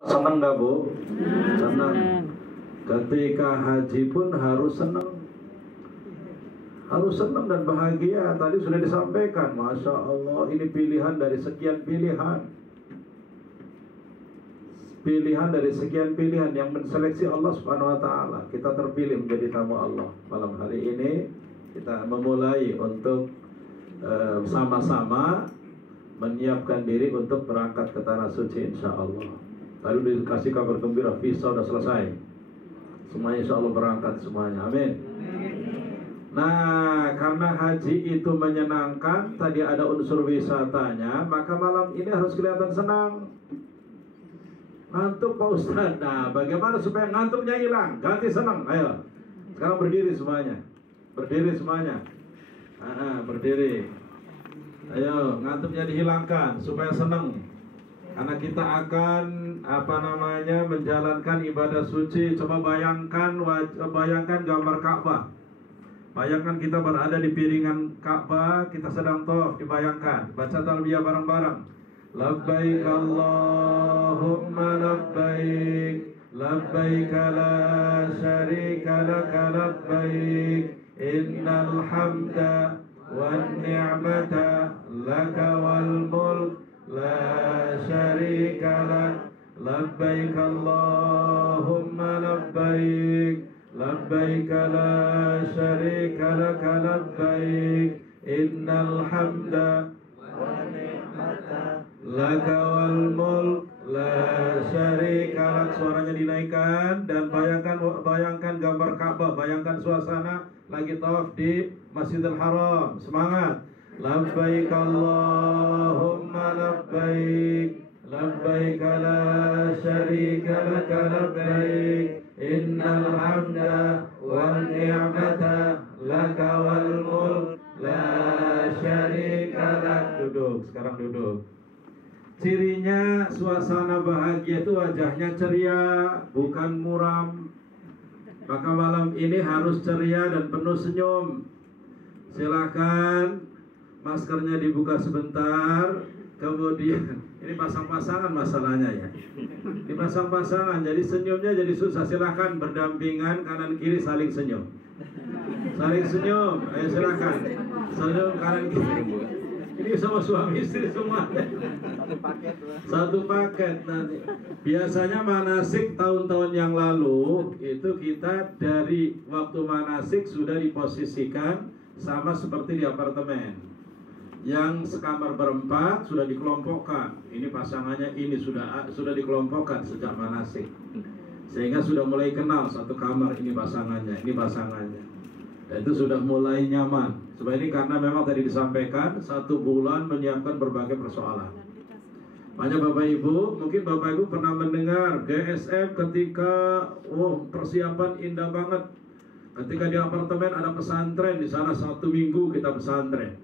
Senang nggak Bu? Senang. Ketika haji pun harus senang. Harus senang dan bahagia. Tadi sudah disampaikan, Masya Allah, ini pilihan dari sekian pilihan. Pilihan dari sekian pilihan yang menseleksi Allah Subhanahu wa Ta'ala. Kita terpilih menjadi tamu Allah. Malam hari ini kita memulai untuk sama-sama menyiapkan diri untuk berangkat ke tanah suci, insya Allah. Tadi dikasih kabar gembira, visa sudah selesai. Semuanya insya Allah berangkat semuanya, amin. Nah, karena haji itu menyenangkan, tadi ada unsur wisatanya, maka malam ini harus kelihatan senang. Ngantuk Pak Ustaz. Nah, bagaimana supaya ngantuknya hilang? Ganti senang, ayo. Sekarang berdiri semuanya. Berdiri semuanya. Berdiri. Ayo, ngantuknya dihilangkan supaya senang. Karena kita akan menjalankan ibadah suci. Coba bayangkan gambar Ka'bah. Bayangkan kita berada di piringan Ka'bah, kita sedang tawaf, dibayangkan. Baca talbiyah bareng-bareng. Labbaik Allahumma labbaik, labbaik la syarika laka labbaik, innal hamda wan ni'mata laka wal mulk la syarika lak. Labbaik Allahumma labbaik, labbaik la syarika laka labbaik, innal hamda wa ni'mata laka wal mulk la syarika lak. Suaranya dinaikkan dan bayangkan gambar Ka'bah, bayangkan suasana lagi tawaf di Masjidil Haram. Semangat. Labbaik Allahumma labbaik, labbaik la syarika laka labbaik, innal hamda wan ni'mata laka wal mulk la syarika lak. Duduk, sekarang duduk. Cirinya suasana bahagia itu wajahnya ceria, bukan muram. Maka malam ini harus ceria dan penuh senyum. Silakan maskernya dibuka sebentar. Kemudian ini pasang-pasangan masalahnya ya. Dipasang-pasangan, jadi senyumnya jadi susah. Silakan berdampingan kanan kiri saling senyum. Saling senyum. Ayo silakan. Senyum kanan kiri. Ini sama suami istri semua. Satu paket nanti. Biasanya manasik tahun-tahun yang lalu itu kita dari waktu manasik sudah diposisikan sama seperti di apartemen. Yang sekamar berempat sudah dikelompokkan. Ini pasangannya ini sudah dikelompokkan sejak manasik. Sehingga sudah mulai kenal satu kamar, ini pasangannya, ini pasangannya. Dan itu sudah mulai nyaman. Sebab ini karena memang tadi disampaikan 1 bulan menyiapkan berbagai persoalan. Banyak Bapak Ibu, mungkin Bapak Ibu pernah mendengar GSM ketika persiapan indah banget. Ketika di apartemen ada pesantren, di sana 1 minggu kita pesantren.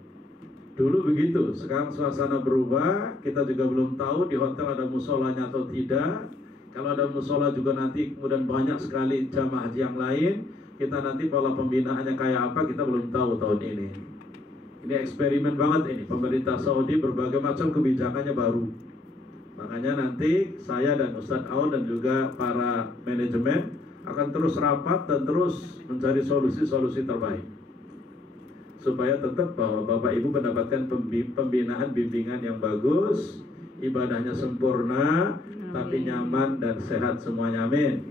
Dulu begitu, sekarang suasana berubah. Kita juga belum tahu di hotel ada musolanya atau tidak. Kalau ada musola juga nanti kemudian banyak sekali jamaah haji yang lain. Kita nanti pola pembinaannya kayak apa kita belum tahu tahun ini. Ini eksperimen banget ini. Pemerintah Saudi berbagai macam kebijakannya baru. Makanya nanti saya dan Ustadz Aun dan juga para manajemen akan terus rapat dan terus mencari solusi-solusi terbaik. Supaya tetap bahwa Bapak Ibu mendapatkan pembinaan bimbingan yang bagus, ibadahnya sempurna, tapi nyaman dan sehat semuanya, amin.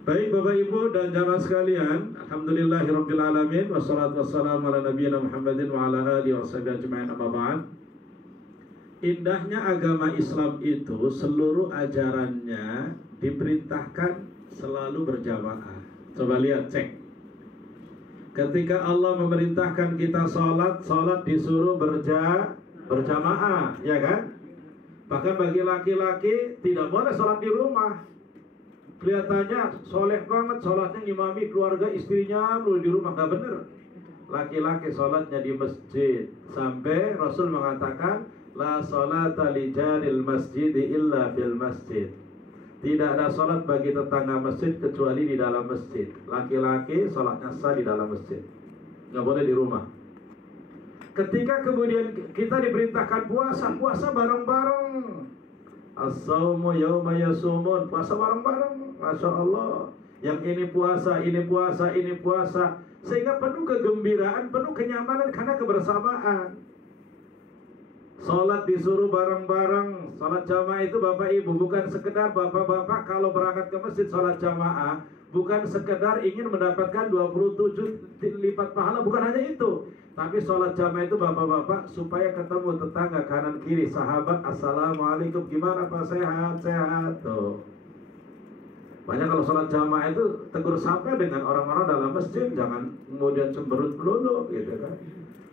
Baik Bapak Ibu dan jamaah sekalian, alhamdulillahirabbil alamin, wassalatu wassalamu ala nabiyina Muhammadin wa ala alihi washabihi ajmain, amma ba'd. Indahnya agama Islam itu seluruh ajarannya diperintahkan selalu berjamaah. Coba lihat, cek. Ketika Allah memerintahkan kita sholat disuruh berjamaah, ya kan? Bahkan bagi laki-laki tidak boleh sholat di rumah. Kelihatannya soleh banget, sholatnya ngimami keluarga istrinya melulu di rumah, nggak bener. Laki-laki sholatnya di masjid. Sampai Rasul mengatakan, la sholata li jaril masjid illa fil masjid. Tidak ada sholat bagi tetangga masjid kecuali di dalam masjid. Laki-laki sholatnya sah di dalam masjid, nggak boleh di rumah. Ketika kemudian kita diperintahkan puasa bareng-bareng. As-saumu yauma yasumun. Puasa bareng-bareng. Masya Allah. Yang ini puasa, ini puasa, ini puasa. Sehingga penuh kegembiraan, penuh kenyamanan karena kebersamaan. Sholat disuruh bareng-bareng. Sholat jamaah itu Bapak Ibu bukan sekedar bapak-bapak kalau berangkat ke masjid sholat jamaah, bukan sekedar ingin mendapatkan 27 lipat pahala, bukan hanya itu. Tapi sholat jamaah itu bapak-bapak supaya ketemu tetangga kanan kiri, sahabat, assalamualaikum, gimana Pak, sehat-sehat tuh. Banyak kalau sholat jamaah itu tegur sapa dengan orang-orang dalam masjid, jangan kemudian cemberut melulu gitu kan.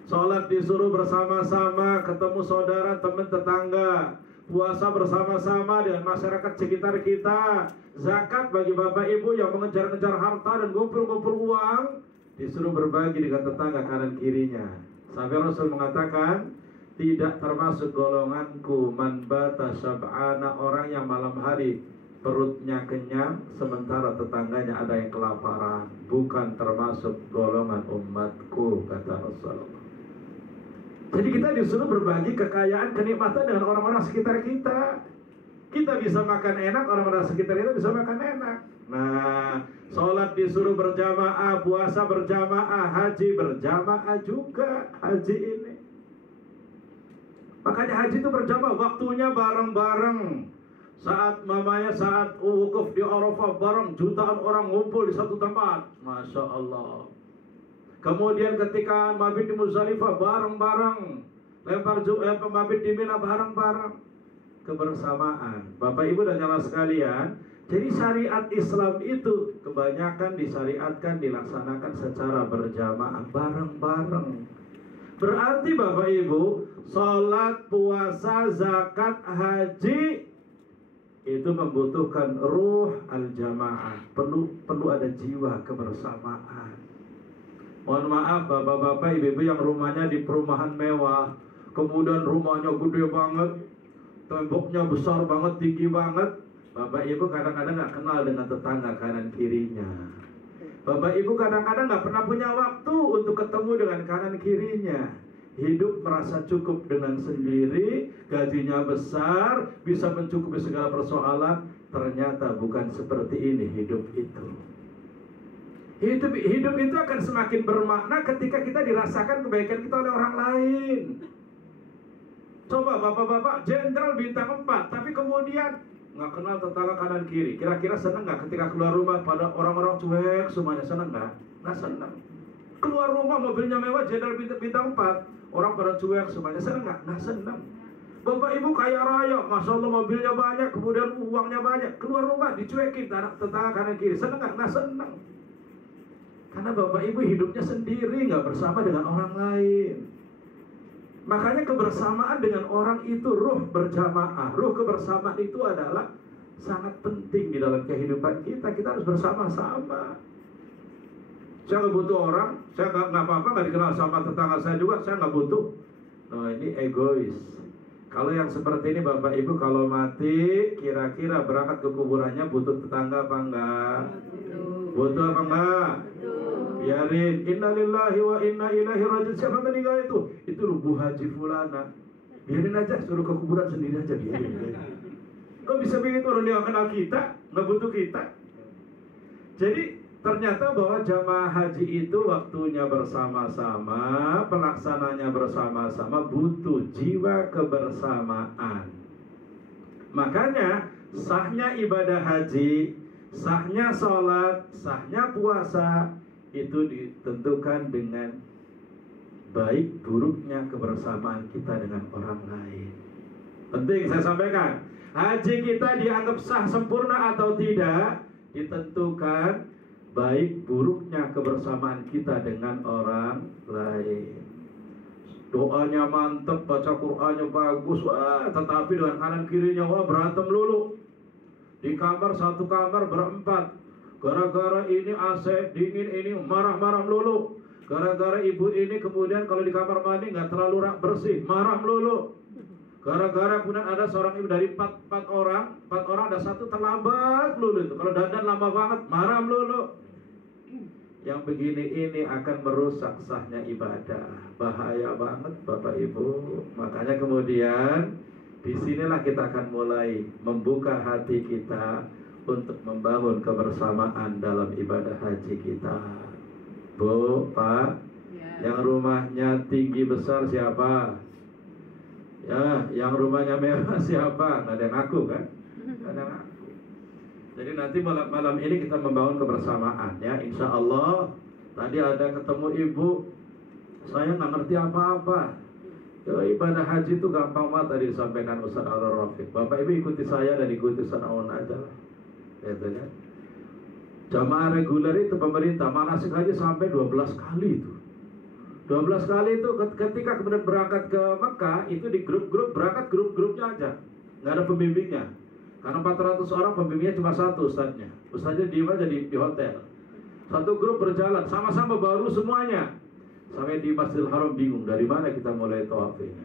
Sholat disuruh bersama-sama, ketemu saudara, teman, tetangga. Puasa bersama-sama dengan masyarakat sekitar kita. Zakat bagi Bapak Ibu yang mengejar-ngejar harta dan ngumpul-ngumpul uang, disuruh berbagi dengan tetangga kanan kirinya. Sampai Rasul mengatakan, tidak termasuk golonganku man bata syab'ana, orang yang malam hari perutnya kenyang sementara tetangganya ada yang kelaparan. Bukan termasuk golongan umatku, kata Rasulullah. Jadi kita disuruh berbagi kekayaan, kenikmatan dengan orang-orang sekitar kita. Kita bisa makan enak, orang-orang sekitar kita bisa makan enak. Nah, sholat disuruh berjamaah, puasa berjamaah, haji berjamaah juga. Haji ini, makanya haji itu berjamaah, waktunya bareng-bareng. Saat wukuf di Arafah bareng, jutaan orang ngumpul di satu tempat. Masya Allah. Kemudian ketika mabit di Muzdalifah bareng-bareng, lempar mabit di Mina bareng-bareng. Kebersamaan Bapak Ibu dan jamaah sekalian. Jadi syariat Islam itu kebanyakan disyariatkan, dilaksanakan secara berjamaah, bareng-bareng. Berarti Bapak Ibu, sholat, puasa, zakat, haji itu membutuhkan ruh al-jamaah. Perlu ada jiwa kebersamaan. Mohon maaf bapak-bapak, ibu-ibu yang rumahnya di perumahan mewah, kemudian rumahnya gede banget, temboknya besar banget, tinggi banget. Bapak ibu kadang-kadang gak kenal dengan tetangga kanan kirinya. Bapak ibu kadang-kadang gak pernah punya waktu untuk ketemu dengan kanan kirinya. Hidup merasa cukup dengan sendiri, gajinya besar, bisa mencukupi segala persoalan. Ternyata bukan seperti ini hidup itu. Hidup itu akan semakin bermakna ketika kita dirasakan kebaikan kita oleh orang lain. Coba bapak-bapak jenderal bintang 4, tapi kemudian nggak kenal tetangga kanan kiri. Kira-kira seneng nggak ketika keluar rumah pada orang-orang cuek semuanya? Seneng nggak? Nggak seneng. Keluar rumah mobilnya mewah, jenderal bintang 4, orang pada cuek semuanya, seneng nggak? Nggak seneng. Bapak ibu kaya raya, masya Allah mobilnya banyak, kemudian uangnya banyak, keluar rumah dicuekin tetangga kanan kiri, seneng nggak? Nggak seneng. Karena Bapak Ibu hidupnya sendiri, nggak bersama dengan orang lain. Makanya kebersamaan dengan orang itu ruh berjamaah. Ruh kebersamaan itu adalah sangat penting di dalam kehidupan kita. Kita harus bersama-sama. Saya nggak butuh orang, saya nggak apa-apa, nggak dikenal sama tetangga saya juga, saya nggak butuh. Nah ini egois. Kalau yang seperti ini Bapak Ibu kalau mati, kira-kira berangkat ke kuburannya butuh tetangga apa enggak? Butuh apa enggak? Biarin, innalillahi wa inna ilaihi raji'un. Siapa meninggal itu? Itu Bu Haji Fulana. Biarin aja, suruh ke kuburan sendiri aja, biarin. Kok bisa begitu, orang dia kenal kita, nggak butuh kita. Jadi ternyata bahwa jamaah haji itu waktunya bersama-sama, pelaksananya bersama-sama, butuh jiwa kebersamaan. Makanya sahnya ibadah haji, sahnya sholat, sahnya puasa itu ditentukan dengan baik buruknya kebersamaan kita dengan orang lain. Penting saya sampaikan, haji kita dianggap sah sempurna atau tidak ditentukan baik buruknya kebersamaan kita dengan orang lain. Doanya mantep, baca Qur'annya bagus, wah, tetapi dengan kanan kirinya wah berantem lulu. Di kamar, satu kamar berempat, gara-gara ini AC dingin, ini marah-marah melulu. Gara-gara ibu ini kemudian kalau di kamar mandi nggak terlalu bersih, marah melulu. Gara-gara kemudian ada seorang ibu dari 4 orang ada satu terlambat melulu itu. Kalau dandan lama banget, marah melulu. Yang begini ini akan merusak sahnya ibadah. Bahaya banget Bapak Ibu. Makanya kemudian disinilah kita akan mulai membuka hati kita untuk membangun kebersamaan dalam ibadah haji kita. Bu, Pak, yang rumahnya tinggi besar siapa? Ya, yang rumahnya mewah siapa? Nggak ada yang ngaku kan? Nggak ada yang ngaku. Jadi nanti malam ini kita membangun kebersamaan ya, insya Allah. Tadi ada ketemu ibu, saya nggak ngerti apa-apa. Ya, ibadah haji itu gampang banget tadi disampaikan Ustaz Al-Rafiq. Bapak Ibu ikuti saya dan ikuti Ustaz Aun aja lah. Gitu ya. Jamaah reguler itu pemerintah manasik haji sampai 12 kali itu. 12 kali itu ketika kemudian berangkat ke Mekah itu di grup-grup, berangkat grup-grupnya aja. Nggak ada pembimbingnya. Karena 400 orang pembimbingnya cuma satu ustadznya. Ustadznya diem aja di hotel. Satu grup berjalan sama-sama baru semuanya. Sampai di Masjidil Haram bingung dari mana kita mulai tawaf ini.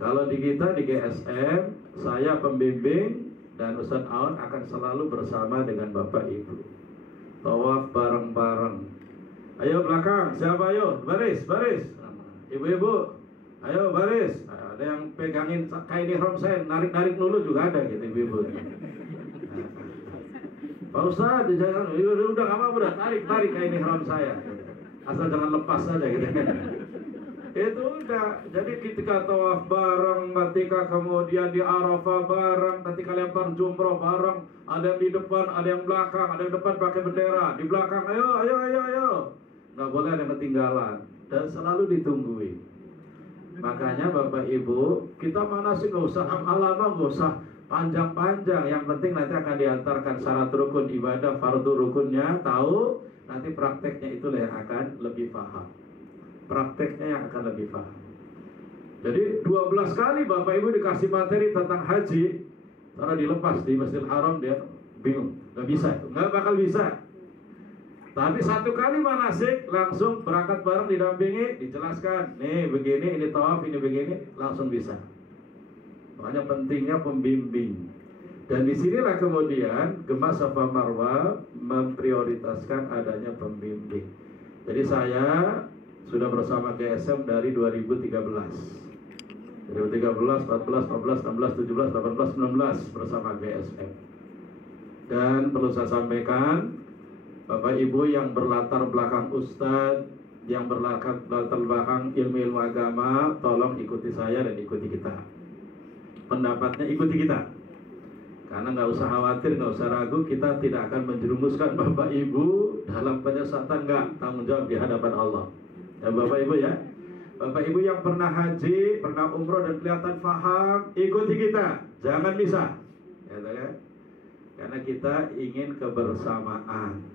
Kalau di kita di GSM, saya pembimbing dan Ustadz Aun akan selalu bersama dengan Bapak Ibu. Tawaf bareng-bareng. Ayo belakang, siapa ayo? Baris, baris. Ibu-ibu, ayo baris. Ada yang pegangin kain ihram saya, narik-narik dulu juga ada gitu ibu-ibu. Pak Ustadz, jangan, udah nggak apa-apa, udah tarik kain ihram saya. Asal jangan lepas saja gitu. Itu udah. Jadi ketika tawaf bareng, ketika kemudian di Arafah bareng, ketika lempar jumroh bareng, ada yang di depan, ada yang belakang, ada yang depan pakai bendera, di belakang ayo. Nggak boleh ada yang ketinggalan dan selalu ditungguin. Makanya Bapak Ibu, kita mana sih nggak usah lama-lama, nggak usah panjang-panjang. Yang penting nanti akan diantarkan syarat rukun ibadah, fardu rukunnya tahu. Nanti prakteknya itulah yang akan lebih paham. Prakteknya yang akan lebih paham. Jadi 12 kali Bapak Ibu dikasih materi tentang haji, karena dilepas di Masjidil Haram dia bingung, nggak bisa itu, nggak bakal bisa. Tapi satu kali manasik langsung berangkat bareng didampingi, dijelaskan, nih begini, ini tawaf, ini begini, langsung bisa. Makanya pentingnya pembimbing. Dan disinilah kemudian Gemah Safa Marwah memprioritaskan adanya pembimbing. Jadi saya sudah bersama GSM dari 2013, 14, 15, 16, 17, 18, 19 bersama GSM. Dan perlu saya sampaikan, Bapak Ibu yang berlatar belakang Ustadz, yang berlatar belakang ilmu agama, tolong ikuti saya dan ikuti kita. Pendapatnya ikuti kita. Karena nggak usah khawatir, nggak usah ragu, kita tidak akan menjerumuskan Bapak Ibu dalam penyesatan, nggak, tanggung jawab di hadapan Allah. Ya Bapak Ibu ya, Bapak Ibu yang pernah haji, pernah umroh dan kelihatan paham, ikuti kita, jangan bisa, ya, kan? Karena kita ingin kebersamaan.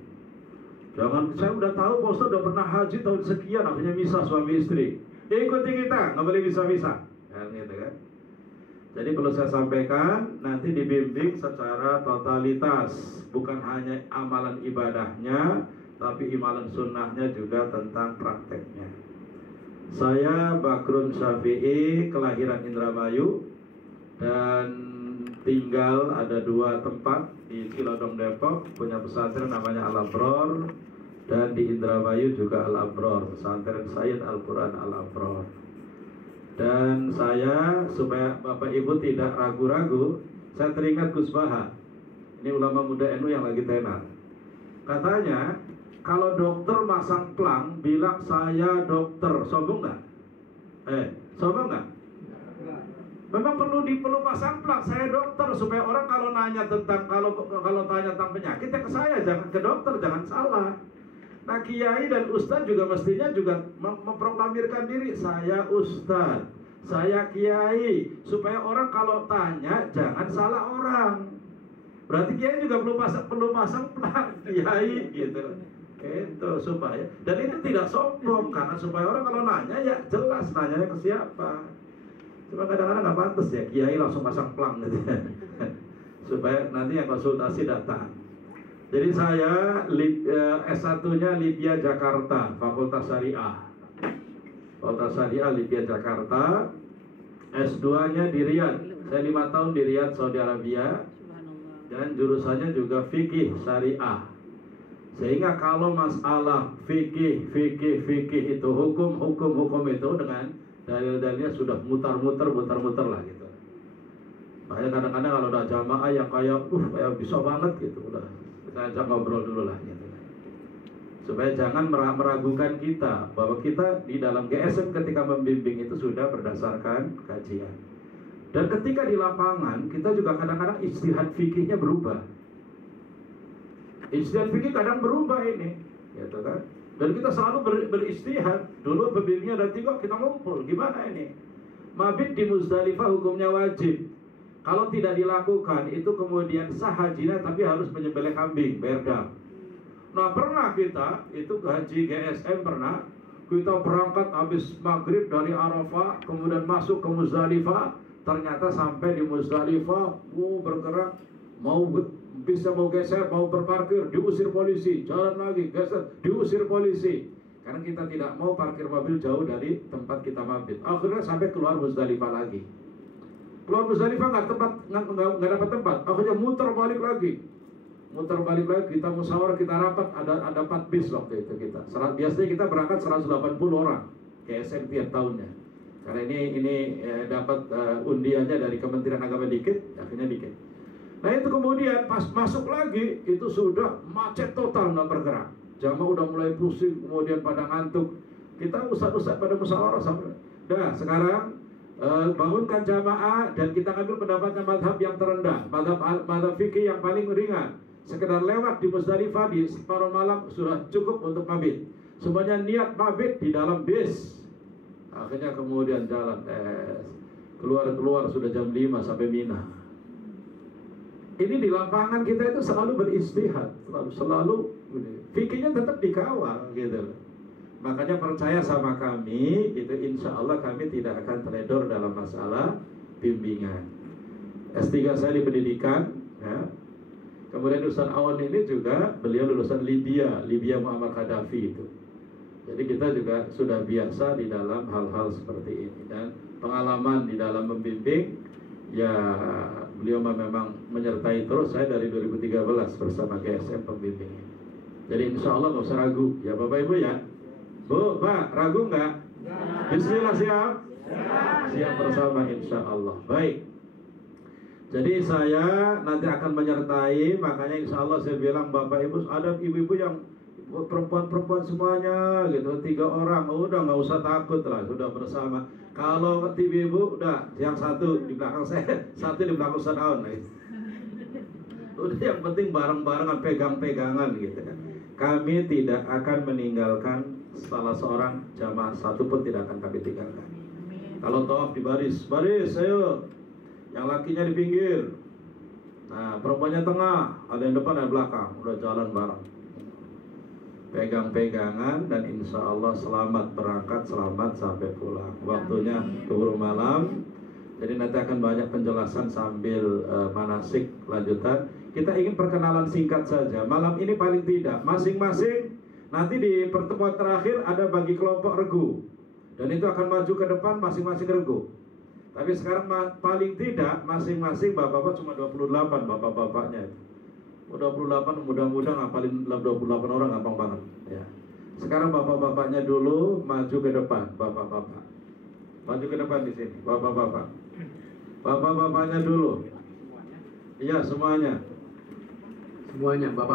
Jangan, saya udah tahu Pak Ustaz udah pernah haji tahun sekian, akhirnya misah suami istri. Ikuti kita, nggak boleh bisa-bisa, kan, gitu kan? Jadi perlu saya sampaikan, nanti dibimbing secara totalitas, bukan hanya amalan ibadahnya, tapi amalan sunnahnya juga tentang prakteknya. Saya Bakrun Syafi'i, kelahiran Indramayu, dan tinggal ada 2 tempat di Cilodong Depok, punya pesantren namanya Al-Abror, dan di Indramayu juga Al-Abror, pesantren Sayyid Al-Quran Al-Abror. Dan saya, supaya Bapak Ibu tidak ragu-ragu, saya teringat Gus Baha. Ini ulama muda NU yang lagi tenar. Katanya, kalau dokter masang plang, bilang saya dokter, sombong nggak? Sombong nggak? Memang perlu pasang plang, saya dokter, supaya orang kalau nanya tentang, kalau tanya tentang penyakit, ya ke saya, jangan ke dokter, jangan salah. Nah, kiai dan ustadz juga mestinya juga memproklamirkan diri, saya ustadz, saya kiai, supaya orang kalau tanya jangan salah orang. Berarti kiai juga perlu pasang plang kiai gitu. Itu supaya, dan itu tidak sombong, karena supaya orang kalau nanya ya jelas nanyanya ke siapa. Cuma kadang-kadang nggak pantas ya kiai langsung pasang plang gitu ya. Supaya nanti yang konsultasi datang. Jadi saya S1-nya Libya Jakarta, Fakultas Syariah. Fakultas Syariah Libya Jakarta. S2-nya di Riyadh. Saya 5 tahun di Riyadh, Saudi Arabia. Dan jurusannya juga fikih syariah. Sehingga kalau masalah fikih itu hukum itu dengan dalil-dalilnya sudah mutar-muter lah gitu. Makanya kadang-kadang kalau udah jamaah yang kayak bisa banget gitu, udah kita ajak ngobrol dulu lah gitu. Supaya jangan meragukan kita bahwa kita di dalam GSM ketika membimbing itu sudah berdasarkan kajian. Dan ketika di lapangan kita juga kadang-kadang ijtihad fikihnya berubah. Ijtihad fikih kadang berubah ini, gitu kan? Dan kita selalu beristihad. Dulu pembimbingnya ada 3, kita ngumpul. Gimana ini? Mabit di Muzdalifah hukumnya wajib. Kalau tidak dilakukan itu kemudian sah hajinya, tapi harus menyembelih kambing, berdam. Nah pernah kita itu ke haji GSM, pernah kita berangkat habis maghrib dari Arafah, kemudian masuk ke Muzdalifah. Ternyata sampai di Muzdalifah, bergerak, mau geser, mau berparkir, diusir polisi, jalan lagi, geser, diusir polisi. Karena kita tidak mau parkir mobil jauh dari tempat kita mabit. Akhirnya sampai keluar Muzdalifah lagi. Keluar Muzdalifah nggak dapat tempat. Akhirnya muter balik lagi, kita musyawarah, kita rapat, ada 4 bis waktu itu kita. Biasanya kita berangkat 180 orang GSM tiap tahunnya. Karena ini dapat undiannya dari Kementerian Agama dikit, akhirnya dikit. Nah itu kemudian pas masuk lagi itu sudah macet total, nggak bergerak. Jamaah udah mulai pusing, kemudian pada ngantuk. Kita ustaz-ustaz pada musyawarah sampai. Dah sekarang bangunkan jamaah dan kita ambil pendapatnya madhab yang terendah, madhab fikih yang paling ringan. Sekedar lewat di Muzdalifah di separuh malam sudah cukup untuk mabit. Semuanya niat mabit di dalam bis. Akhirnya kemudian jalan keluar sudah jam 5 sampai Mina. Ini di lapangan kita itu selalu beristihad, selalu fikirnya tetap dikawal gitu. Makanya percaya sama kami, itu insya Allah kami tidak akan teledor dalam masalah bimbingan. S3 saya di pendidikan, ya. Kemudian Ustaz Awan ini juga beliau lulusan Libya Muammar Gaddafi itu. Jadi kita juga sudah biasa di dalam hal-hal seperti ini. Dan pengalaman di dalam membimbing, ya beliau memang menyertai terus saya dari 2013 bersama GSM pembimbing ini. Jadi insya Allah nggak usah ragu, ya Bapak Ibu ya. Bu, Pak, ragu nggak? Bismillah, siap? Siap bersama insya Allah. Baik. Jadi saya nanti akan menyertai, makanya insya Allah saya bilang Bapak Ibu, ada ibu-ibu yang perempuan-perempuan semuanya gitu, 3 orang, udah nggak usah takut lah, sudah bersama. Kalau ibu udah yang satu di belakang saya, satu di belakang Ustaz Aun, gitu. Udah yang penting bareng-barengan, pegang-pegangan gitu kan. Kami tidak akan meninggalkan salah seorang jamaah, satu pun tidak akan kami tinggalkan. Kalau tawaf di baris, ayo, yang lakinya di pinggir, nah perempuannya tengah, ada yang depan ada belakang, udah jalan bareng. Pegang-pegangan dan insya Allah selamat berangkat, selamat sampai pulang. Waktunya keburu malam. Jadi nanti akan banyak penjelasan sambil manasik lanjutan. Kita ingin perkenalan singkat saja. Malam ini paling tidak masing-masing nanti di pertemuan terakhir ada bagi kelompok regu. Dan itu akan maju ke depan masing-masing regu. Tapi sekarang paling tidak masing-masing bapak-bapak cuma 28 bapak-bapaknya itu. 28 mudah-mudahan ngapalin 28 orang gampang banget ya. Sekarang bapak-bapaknya dulu maju ke depan, bapak-bapak. Maju ke depan di sini, bapak-bapak. Bapak-bapaknya dulu. Iya, semuanya. Semuanya, bapak.